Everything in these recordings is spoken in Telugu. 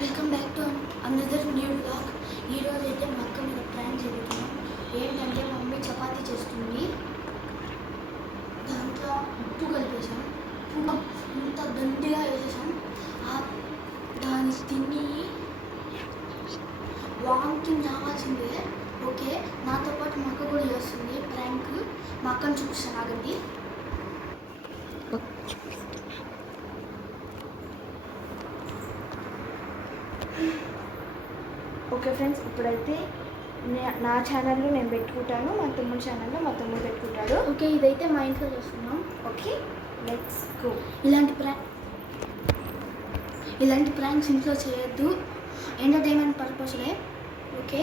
Welcome back to another new vlog. ఈరోజు అయితే మా అక్క మీద ప్లాన్ జరుగుతున్నాం. ఏంటంటే మా మమ్మీ చపాతీ చేస్తుంది, దాంట్లో ఉప్పు కలిపేసాం, ఇంత దండిగా వేసేసాం. దాన్ని తిని వామిటింగ్ రావాల్సిందే. ఓకే, నాతో పాటు మా అక్క కూడా చేస్తుంది ప్రాంక్. మా అక్కని చూపిస్తాను ఆగండి. ఓకే ఫ్రెండ్స్, ఇప్పుడైతే నా ఛానల్లో నేను పెట్టుకుంటాను, మా తమ్ముడు ఛానల్లో మా తమ్ముడు పెట్టుకుంటాడు. ఓకే, ఇదైతే మా ఇంట్లో చేస్తున్నాం. Okay, let's go. ఇలాంటి ప్రాంక్స్ ఇంట్లో చేయొద్దు, ఎంటర్టైన్మెంట్ పర్పస్లే. ఓకే,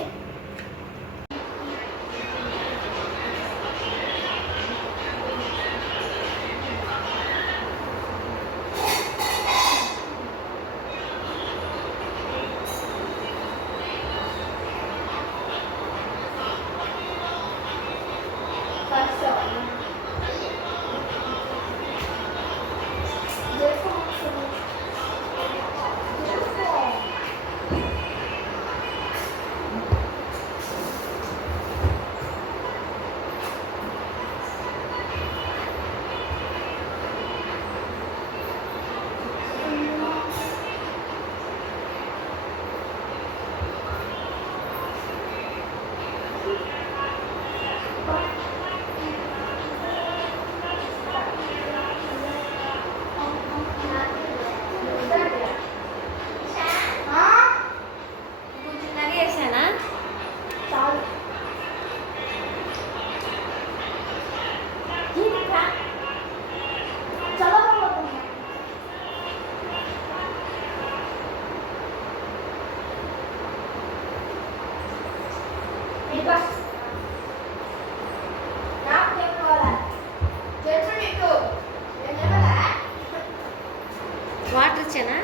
వాటర్ ఇచ్చానా?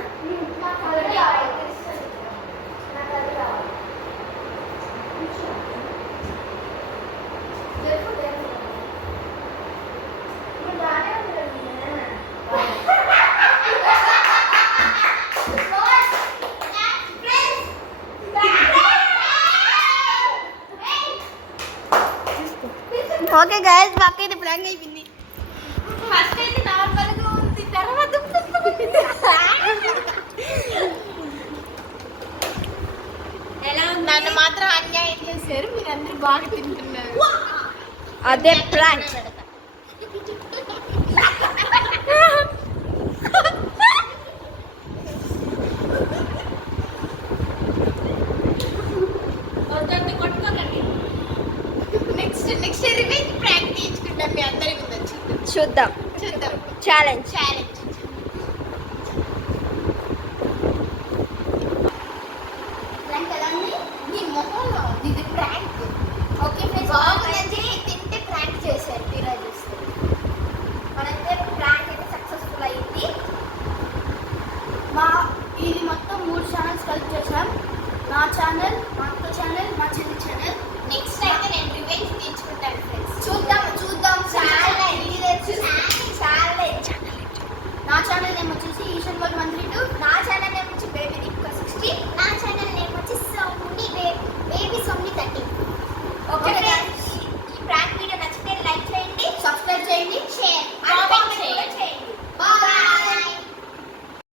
ఓకే గైస్, మాకు అయితే ప్రాంక్ అయిపోయింది. ఫస్ట్ అయితే నార్మల్గా ఉంది, తర్వాత ఎలా ఉంది? నన్ను మాత్రం అన్యాయం చేశారు, మీరు అందరూ బాగా తింటున్నారు. అదే ప్రాంక్. కొట్టుకోకండి. నెక్స్ట్ రివెంజ్ ప్రాంక్ తీయించుకుంటాం మీ అందరి ముందు. చూద్దాం. ఛాలెంజ్. ప్రాంక్ ఎలా ఉంది? నీ మొహంలో ఇది ప్రాంక్. ఓకే ఫ్రెండ్స్, బాగుంది. తింటే ప్రాంక్ చేశారు, తీరా చూస్తే మనైతే ప్రాంక్ అయితే సక్సెస్ఫుల్ అయింది. ఇది మొత్తం 3 ఛానల్స్ కలిపి చేసాం. నా ఛానల్, మా అక్క ఛానల్, మా చెల్లి ఛానల్. నెక్స్ట్ అయితే నేను రివెంజ్ తీర్చుకుంటాను ఫ్రెండ్స్. చూద్దాం. నా ఛానల్ నేమ్ వచ్చేసి ఈషన్ వరల్డ్ 132. నా